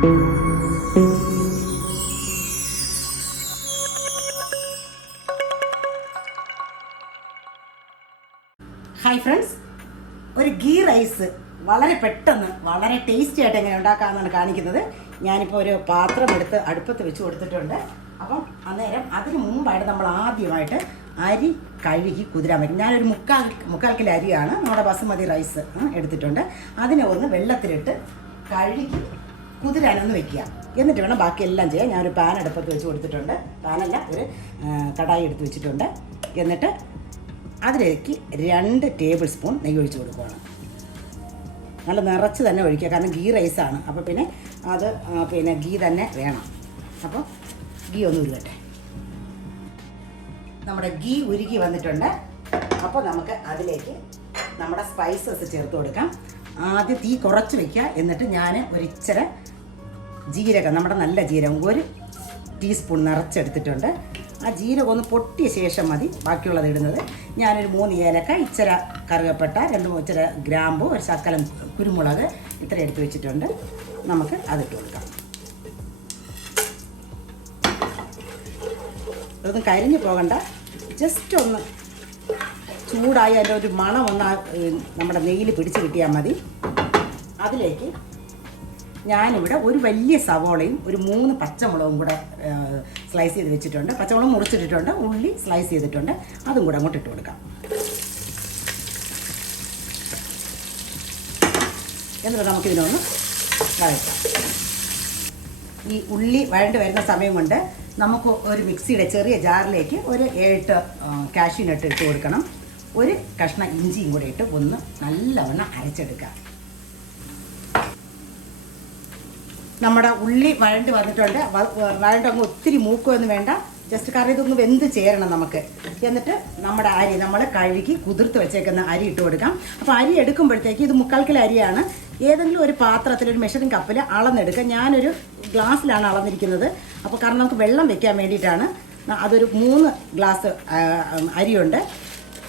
Hi friends, ഒരു ghee rice വളരെ പെട്ടെന്ന് വളരെ ടേസ്റ്റി ആയിട്ട് എങ്ങനെ ഉണ്ടാക്കാമെന്നാണ് കാണിക്കുന്നത്. ഞാനിപ്പോൾ ഒരു പാത്രം എടുത്ത് അടുപ്പത്ത് വെച്ച് കൊടുത്തിട്ടുണ്ട്. അപ്പം അന്നേരം അതിന് മുമ്പായിട്ട് നമ്മൾ ആദ്യമായിട്ട് അരി കഴുകി കുതിരാൻ വയ്ക്കും. ഞാനൊരു മുക്കാൽ കിലോ അരിയാണ്, നമ്മുടെ ബസുമതി റൈസ് എടുത്തിട്ടുണ്ട്. അതിനെ ഒന്ന് വെള്ളത്തിലിട്ട് കഴുകി കുതിരാനൊന്ന് വെക്കുക. എന്നിട്ട് വേണം ബാക്കിയെല്ലാം ചെയ്യാൻ. ഞാനൊരു പാൻ അടുപ്പത്ത് വെച്ച് കൊടുത്തിട്ടുണ്ട്. പാനല്ല, ഒരു കടായി എടുത്ത് വെച്ചിട്ടുണ്ട്. എന്നിട്ട് അതിലേക്ക് 2 ടേബിൾ സ്പൂൺ നെയ്യ് ഒഴിച്ച് കൊടുക്കുകയാണ്. നല്ല നിറച്ച് തന്നെ ഒഴിക്കുക, കാരണം ഗീ റൈസാണ്. അപ്പോൾ പിന്നെ ഗീ തന്നെ വേണം. അപ്പോൾ ഗീ ഒന്ന് ഉരുകട്ടെ. നമ്മുടെ ഗീ ഉരുകി വന്നിട്ടുണ്ട്. അപ്പോൾ നമുക്ക് അതിലേക്ക് നമ്മുടെ സ്പൈസസ് ചേർത്ത് കൊടുക്കാം. ആദ്യം തീ കുറച്ച് വയ്ക്കുക. എന്നിട്ട് ഞാൻ ഒരിച്ചിരി ജീരകം, നമ്മുടെ നല്ല ജീരകം 1 ടീസ്പൂൺ നിറച്ചെടുത്തിട്ടുണ്ട്. ആ ജീരകം ഒന്ന് പൊട്ടിയ ശേഷം മതി ബാക്കിയുള്ളത് ഇടുന്നത്. ഞാനൊരു 3 ഏലക്ക, ഇച്ചിരി കറുകപ്പട്ട, 2 ഇച്ചിരി ഗ്രാമ്പു, ഒരു ശകലം കുരുമുളക് ഇത്ര എടുത്ത് വെച്ചിട്ടുണ്ട്. നമുക്ക് അതിട്ട് കൊടുക്കാം. അതൊന്നും കരിഞ്ഞു പോകണ്ട, ജസ്റ്റ് ഒന്ന് ചൂടായി അതിൻ്റെ ഒരു മണം ഒന്ന് നമ്മുടെ നെയ്യിൽ പിടിച്ച് കിട്ടിയാൽ മതി. അതിലേക്ക് ഞാനിവിടെ ഒരു വലിയ സവോളയും ഒരു 3 പച്ചമുളകും കൂടെ സ്ലൈസ് ചെയ്ത് വെച്ചിട്ടുണ്ട്. പച്ചമുളക് മുറിച്ചിട്ടിട്ടുണ്ട്, ഉള്ളി സ്ലൈസ് ചെയ്തിട്ടുണ്ട്. അതും കൂടെ അങ്ങോട്ട് ഇട്ട് കൊടുക്കാം. എന്നിട്ട് നമുക്കിതിനൊന്ന് വഴറ്റാം. ഈ ഉള്ളി വഴണ്ട് വരുന്ന സമയം കൊണ്ട് നമുക്ക് ഒരു മിക്സിയുടെ ചെറിയ ജാറിലേക്ക് ഒരു 7 കാഷ്യൂനട്ട് ഇട്ട് കൊടുക്കണം. ഒരു കഷ്ണം ഇഞ്ചിയും കൂടെ ഇട്ട് ഒന്ന് നല്ലവണ്ണം അരച്ചെടുക്കുക. നമ്മുടെ ഉള്ളി വഴണ്ട് വന്നിട്ടുണ്ട്. വഴണ്ടങ്ങ് ഒത്തിരി മൂക്കുമൊന്നും വേണ്ട, ജസ്റ്റ് കറി ഇതൊന്ന് വെന്ത് ചേരണം നമുക്ക്. എന്നിട്ട് നമ്മുടെ അരി നമ്മൾ കഴുകി കുതിർത്ത് വെച്ചേക്കുന്ന അരി ഇട്ട് കൊടുക്കാം. അപ്പോൾ അരി എടുക്കുമ്പോഴത്തേക്ക് ഇത് 3/4 കിലോ അരിയാണ്. ഏതെങ്കിലും ഒരു പാത്രത്തിൽ ഒരു മെഷറിംഗ് കപ്പിൽ അളന്നെടുക്കുക. ഞാനൊരു ഗ്ലാസ്സിലാണ് അളന്നിരിക്കുന്നത്. അപ്പോൾ കാരണം നമുക്ക് വെള്ളം വെക്കാൻ വേണ്ടിയിട്ടാണ്. അതൊരു 3 ഗ്ലാസ് അരിയുണ്ട്.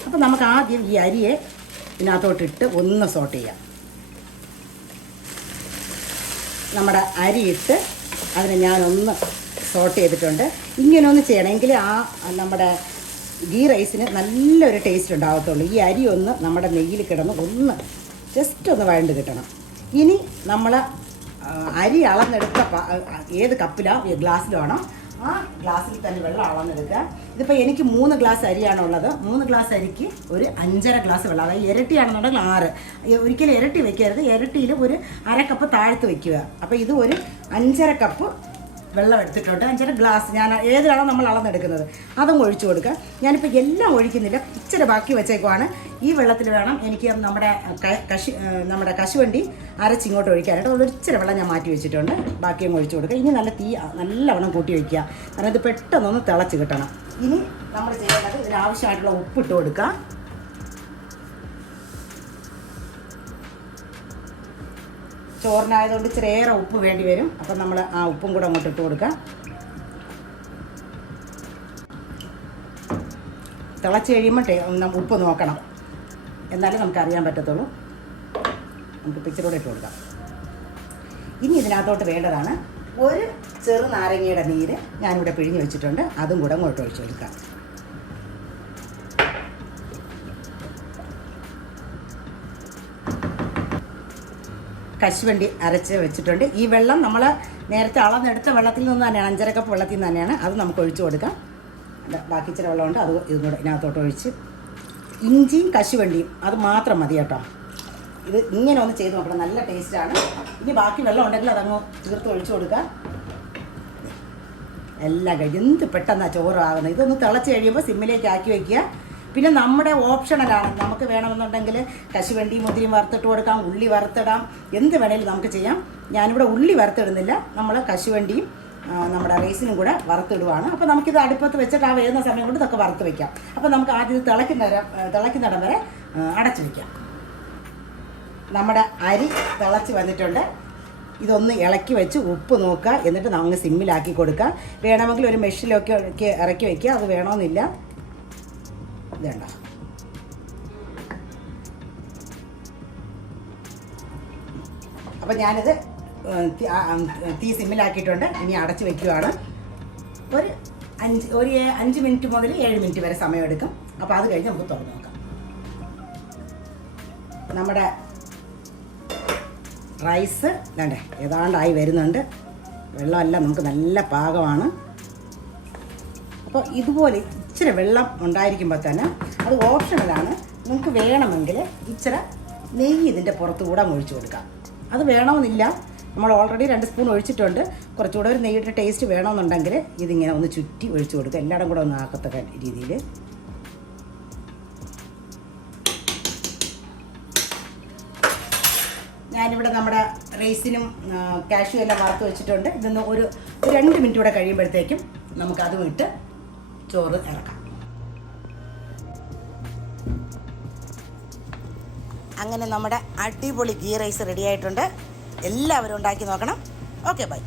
അപ്പോൾ നമുക്ക് ആദ്യം ഈ അരിയെ ഇതിനകത്തോട്ടിട്ട് ഒന്ന് സോട്ട് ചെയ്യാം. നമ്മുടെ അരിയിട്ട് അതിനെ ഞാനൊന്ന് സോട്ട് ചെയ്തിട്ടുണ്ട്. ഇങ്ങനെ ഒന്ന് ചെയ്യണമെങ്കിൽ നമ്മുടെ ഗീ റൈസിന് നല്ലൊരു ടേസ്റ്റ് ഉണ്ടാകത്തുള്ളൂ. ഈ അരി ഒന്ന് നമ്മുടെ നെയ്യിൽ കിടന്ന് ഒന്ന് ജസ്റ്റ് ഒന്ന് വഴണ്ട് കിട്ടണം. ഇനി നമ്മൾ അരി അളന്നെടുത്ത ഏത് കപ്പിലാണ് ഗ്ലാസ്സിലോ ആണോ ആ ഗ്ലാസ്സിൽ തന്നെ വെള്ളം അളന്നെടുക്കുക. ഇതിപ്പോൾ എനിക്ക് 3 ഗ്ലാസ് അരിയാണുള്ളത്. 3 ഗ്ലാസ് അരിക്ക് ഒരു 5.5 ഗ്ലാസ് വെള്ളം. അതായത് ഇരട്ടിയാണെന്നുണ്ടെങ്കിൽ 6. ഒരിക്കലും ഇരട്ടി വെക്കരുത്. ഇരട്ടിയിൽ ഒരു 1/2 കപ്പ് താഴ്ത്ത് വയ്ക്കുക. അപ്പോൾ ഇത് ഒരു 5.5 കപ്പ് വെള്ളം എടുത്തിട്ടുണ്ട്. 5.5 ഗ്ലാസ് ഞാൻ ഏതിലാണോ നമ്മൾ അളന്നെടുക്കുന്നത് അതും ഒഴിച്ചു കൊടുക്കുക. ഞാനിപ്പോൾ എല്ലാം ഒഴിക്കുന്നില്ല, ഇച്ചിരി ബാക്കി വെച്ചേക്കുവാണ്. ഈ വെള്ളത്തിൽ വേണം എനിക്ക് നമ്മുടെ കശുവണ്ടി അരച്ചിങ്ങോട്ട് ഒഴിക്കാനായിട്ട്. ഒരു ഇച്ചിരി വെള്ളം ഞാൻ മാറ്റി വെച്ചിട്ടുണ്ട്. ബാക്കിയും ഒഴിച്ചു കൊടുക്കുക. ഇനി നല്ലവണ്ണം കൂട്ടി വയ്ക്കുക, കാരണം ഇത് പെട്ടെന്നൊന്ന് തിളച്ച് കിട്ടണം. ഇനി നമ്മൾ ചെയ്യേണ്ടത് ഇതിനാവശ്യമായിട്ടുള്ള ഉപ്പിട്ട് കൊടുക്കുക. ചോറിനായതുകൊണ്ട് ഇച്ചിരി ഏറെ ഉപ്പ് വേണ്ടി വരും. അപ്പം നമ്മൾ ആ ഉപ്പും കൂടെ അങ്ങോട്ട് ഇട്ട് കൊടുക്കാം. തിളച്ച് കഴിയുമ്പോൾ ഉപ്പ് നോക്കണം, എന്നാലും നമുക്കറിയാൻ പറ്റത്തുള്ളൂ. നമുക്ക് ഇച്ചിരി ഇട്ട് കൊടുക്കാം. ഇനി ഇതിനകത്തോട്ട് വേണ്ടതാണ് ഒരു ചെറുനാരങ്ങയുടെ നീര് ഞാനിവിടെ പിഴിഞ്ഞ് വെച്ചിട്ടുണ്ട്. അതും കൂടെ അങ്ങോട്ട് ഒഴിച്ച് കൊടുക്കാം. കശുവണ്ടി അരച്ച് വെച്ചിട്ടുണ്ട്. ഈ വെള്ളം നമ്മൾ നേരത്തെ അളന്നെടുത്ത വെള്ളത്തിൽ നിന്ന് തന്നെയാണ്, 5.5 കപ്പ് വെള്ളത്തിൽ നിന്ന് തന്നെയാണ്. അത് നമുക്ക് ഒഴിച്ച് കൊടുക്കാം. ബാക്കി ഇച്ചിരി വെള്ളമുണ്ട്, അത് ഇതും കൂടെ ഇതിനകത്തോട്ട് ഒഴിച്ച്. ഇഞ്ചിയും കശുവണ്ടിയും അത് മാത്രം മതി കേട്ടോ. ഇത് ഇങ്ങനെ ഒന്ന് ചെയ്ത് നോക്കണം, നല്ല ടേസ്റ്റാണ്. ഇനി ബാക്കി വെള്ളം ഉണ്ടെങ്കിൽ അതങ്ങ് തീർത്ത് ഒഴിച്ച് കൊടുക്കുക. എല്ലാം കഴിഞ്ഞ് എന്ത് പെട്ടെന്നാണ് ചോറാകുന്നത്. ഇതൊന്ന് തിളച്ച് കഴിയുമ്പോൾ സിമ്മിലേക്ക് ആക്കി വയ്ക്കുക. പിന്നെ നമ്മുടെ ഓപ്ഷണലാണ്. നമുക്ക് വേണമെന്നുണ്ടെങ്കിൽ കശുവണ്ടി മുന്തിരിയും വറുത്തിട്ട് കൊടുക്കാം, ഉള്ളി വറുത്തിടാം, എന്ത് വേണേലും നമുക്ക് ചെയ്യാം. ഞാനിവിടെ ഉള്ളി വറുത്തിടുന്നില്ല, നമ്മൾ കശുവണ്ടിയും നമ്മുടെ റൈസിനും കൂടെ വറുത്തിടുവാണ്. അപ്പോൾ നമുക്കിത് അടുപ്പത്ത് വെച്ചിട്ട് ആ വരുന്ന സമയം കൊണ്ട് ഇതൊക്കെ വറുത്ത് വയ്ക്കാം. അപ്പോൾ നമുക്ക് ആദ്യം ഇത് തിളയ്ക്കുന്നിടം വരെ അടച്ചു വയ്ക്കാം. നമ്മുടെ അരി തിളച്ച് വന്നിട്ടുണ്ട്. ഇതൊന്ന് ഇളക്കി വെച്ച് ഉപ്പ് നോക്കുക. എന്നിട്ട് നമ്മൾ സിമ്മിലാക്കി കൊടുക്കുക. വേണമെങ്കിൽ ഒരു മെഷിലൊക്കെ ഇറക്കി വയ്ക്കുക, അത് വേണമെന്നില്ല. ഇതേണ്ട, അപ്പോൾ ഞാനിത് തീ സിമ്മിലാക്കിയിട്ടുണ്ട്. ഇനി അടച്ച് വയ്ക്കുകയാണ്. ഒരു 5 മിനിറ്റ് മുതൽ 7 മിനിറ്റ് വരെ സമയമെടുക്കും. അപ്പോൾ അത് കഴിഞ്ഞ് നമുക്ക് തുറന്ന് നോക്കാം. നമ്മുടെ റൈസ് വേണ്ടേ ഏതാണ്ടായി വരുന്നുണ്ട്. വെള്ളമെല്ലാം നമുക്ക് നല്ല പാകമാണ്. അപ്പോൾ ഇതുപോലെ ഇച്ചിരി വെള്ളം ഉണ്ടായിരിക്കുമ്പോൾ തന്നെ അത് ഓപ്ഷണലാണ്. നിങ്ങൾക്ക് വേണമെങ്കിൽ ഇച്ചിരി നെയ്യ് ഇതിൻ്റെ പുറത്തുകൂടെ ഒഴിച്ചു കൊടുക്കാം. അത് വേണമെന്നില്ല. നമ്മൾ ഓൾറെഡി 2 സ്പൂൺ ഒഴിച്ചിട്ടുണ്ട്. കുറച്ചുകൂടെ ഒരു നെയ്യുടെ ടേസ്റ്റ് വേണമെന്നുണ്ടെങ്കിൽ ഇതിങ്ങനെ ഒന്ന് ചുറ്റി ഒഴിച്ചു കൊടുക്കുക. എല്ലായിടും കൂടെ ഒന്ന് ആക്കത്തക്ക രീതിയിൽ. ഞാനിവിടെ നമ്മുടെ റൈസിനും കാഷ്യൂ എല്ലാം വറുത്ത് വെച്ചിട്ടുണ്ട്. ഇതൊന്ന് ഒരു 2 മിനിറ്റ് കൂടെ കഴിയുമ്പോഴത്തേക്കും നമുക്കതും ഇട്ട് ചോറ് ഇറക്കാം. അങ്ങനെ നമ്മുടെ അടിപൊളി ഗീ റൈസ് റെഡി ആയിട്ടുണ്ട്. എല്ലാവരും ഉണ്ടാക്കി നോക്കണം. Okay, by.